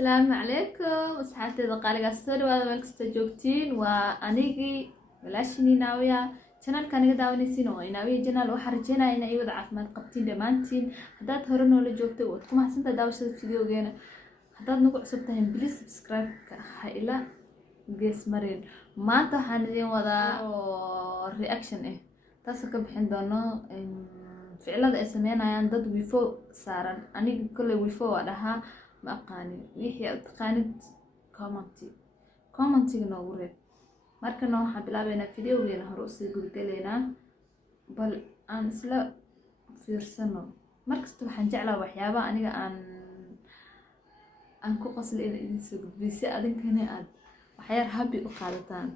السلام عليكم أصحابتي قالي قصر وهذا ملكست جوجتين وأنيجي بلاشني ناوية channel كان يداونيسين ويناوي جنال وحرجينا إن أيوة عافماد قبتين دمانتين هداد هورن ولا جوجتي وتكون حسنت داوشة فيديو جينا هداد نقول عصبتهم بليز سبسكرايب هايلا جيس مرين ما أنت حندين وذا رياكشن إيه تاسك بحين دانو فعلا اسمينا يندد ويفو سارن أني كل ويفو لها ما أقاني ويحيى تقاني كومنتي نوري markana waxaan bilaabaynaa fideogeena hore usii gudgaleynaa bal aan isla fiirsano markasta waxaan jeclaa waxyaaba aniga aan ku qosla in idin soo gudbiyo si adinkana aad waxyar happy u qaadataan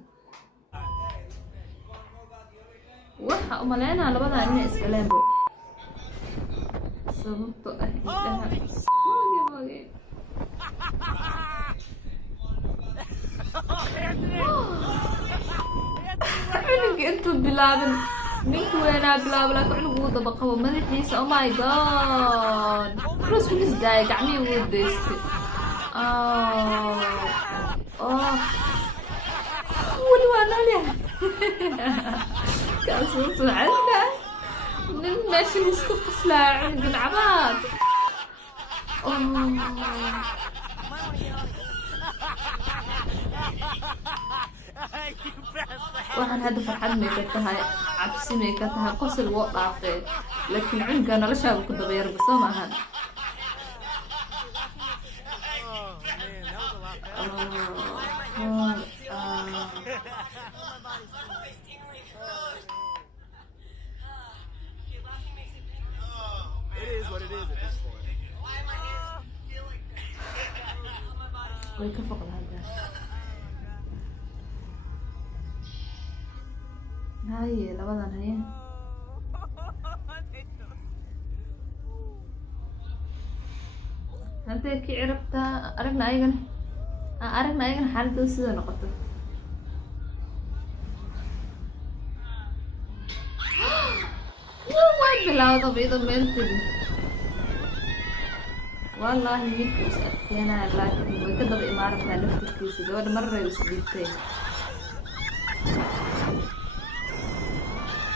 waxa u maleynaa labadan inay iskaleebo sababto ah mooge عنق انتو بلابن منكو وينا بلابن لكن عنق وضا بقوة مدحيس او ماي جاد روس ونس دايق عمي وديستي ولي وانا ليه كاسوس عنا نماشي نسكف لا عنق العباد waxaan hadda farxad may ka tahay cabsi may ka tahay qosol woo dhaafay laakiin cunka noloshaada ku dabayar soo maahan way ka foqol hadda هاي لبضن هاي انت كي عرفت ارقنا ايغن حالته سيده نقطه وايد بلا طبيعه ملتي والله يمكن سألتينا لكن وكذا بإمارة لفتركيس دول مرة يسديتين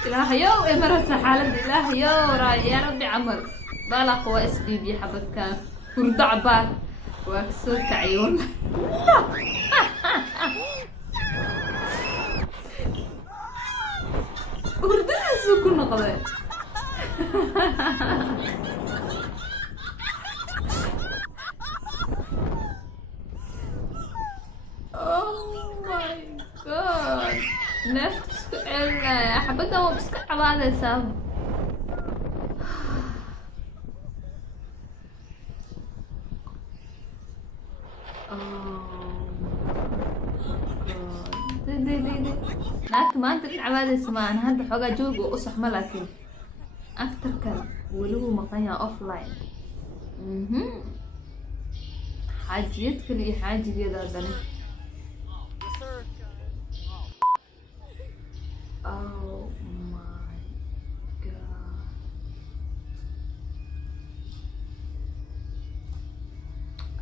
إلهي يو إمرت حالة إلهي يو راي يا ربي عمر بالا قوة اسبيبي حبك كان وردع بال واكسوك عيون وردع سوق النقضة Oh my god نفس حبيتها وبسكع بعض سام دي لكن ما انت عبادة اسمها انا هذا حوجا جوج وقصح ملكي اكتر كان ولو مقنية اوف لاين حاجيتك لي حاجة كده دني Oh my god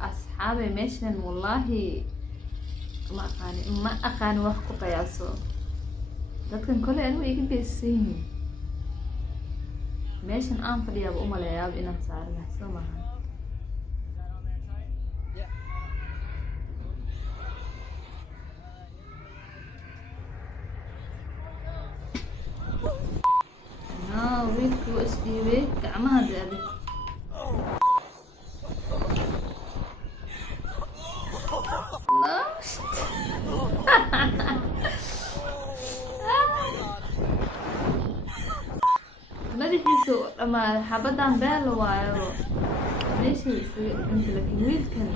أصحابي مشن والله ما أقاني وحكو قياسو dadkan kole anigu iga beesiin meeshan aan fadhiyaaba uma layaab inaan saarnahay soo maaha wiilku isdhiibay gacmaha daaday madaxiisu dhamaaday xabadan beel waayo meeshii isaga inta laakiin wiilkan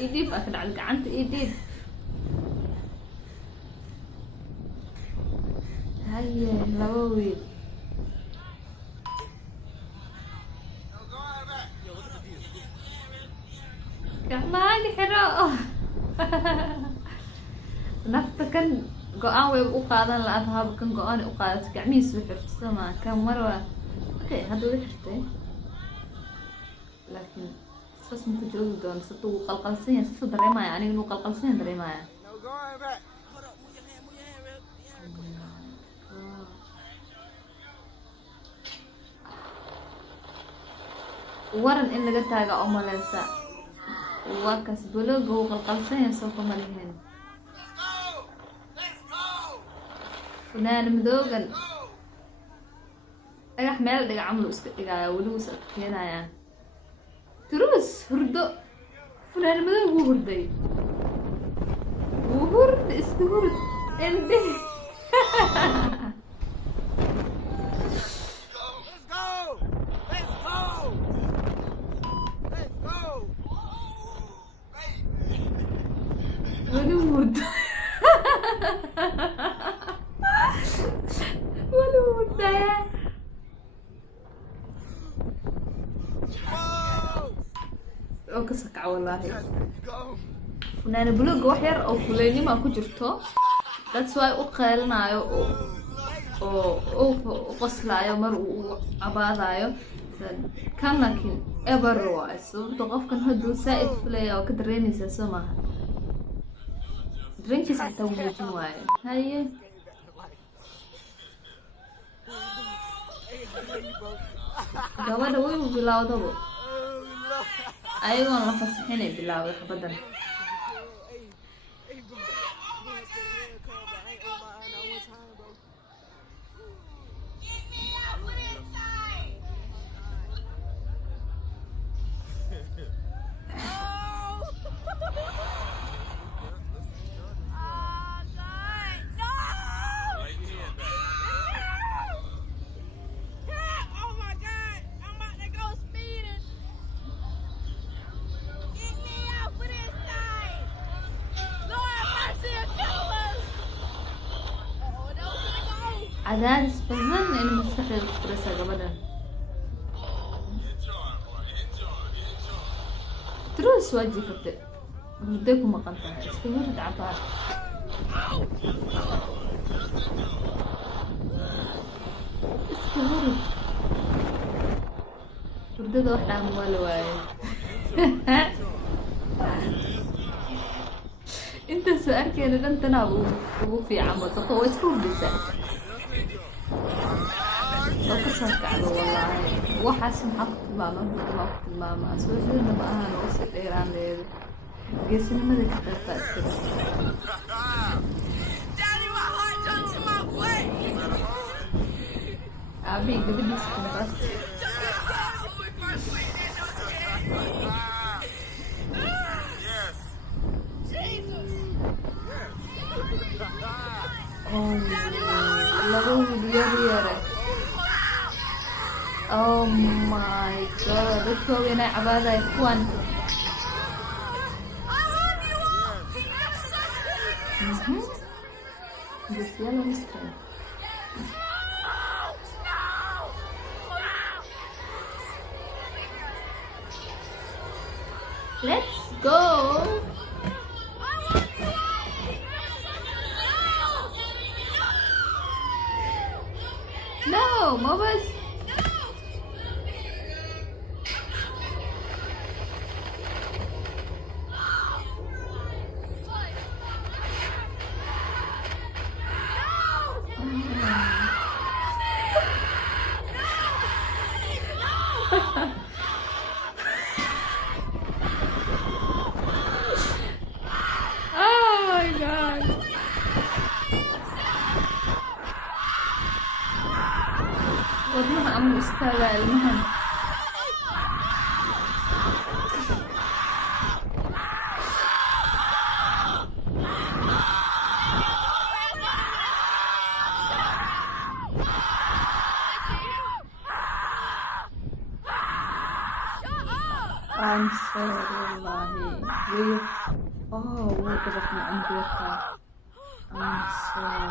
إيديب أكل على القعنت إيديب هيا لووي كمان حراء nafta kan go-aan way u qaadan la-aad kan go-aan u qaadato gacmihiisa u xirto sama kan marwa okay hadda way xirtay laakiin sas ma ku joogi doono siduu qalqalsan yahay sas dareemaya aniga inuu qalqalsan yahay dareemaya waran in laga taaga oo maleysa waa kas buluuga uu qalqalsan yahay soo kuma lihin funaan madoogan dhagax meel dhiga camal iska dhigaya weli wuu adkeenaya turus hurdo funaan madooga wuu hurday wuu hurd iska hurd indhe weli hurdo weli hurdaya oo ka sakac wallaahi funaana buluuga wax yar oo fuleynima ku jirto that's why u qeelanayo oo qoslaayo mar uu cabaadayo kan laakiin ever waa sababta qofkan hadduu saa'id fulaya oo ka dareemaysaa soo maaha drinkiisa xitaa wuu muujin waayo haye gabadha way u bilowdaba ayagoon la fasaxinay bilaawday xabadan cadaadis badan in maskaxdeeda ku furaysaa gabadhan turus waa jiifatay hurday ku maqan tahay iska hurd cabaar iska hurd hurdada wax dhaama waa la waayay intaasoo arkeyna dhantana ugu fiican badaqo waa iska hurdaysaa وكسر كعبه والله وحاسم حق ماما وحق ماما سوينا ما أنا وصل إيران ليه جسنا ما ذيك تفاس كده أبي قبل نسكن بس Oh my god, let's go in at Abada one. This yellow string. Let's go. No, Mobas. wadnaha ama istaagaa ilmahan I'm sorry wallahi wuu dabaqna cunjeerka I'm sorry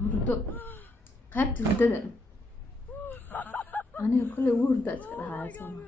hurdo qaybta hurdada aniga kolley wuu hurdaa iska dhahaaya sooma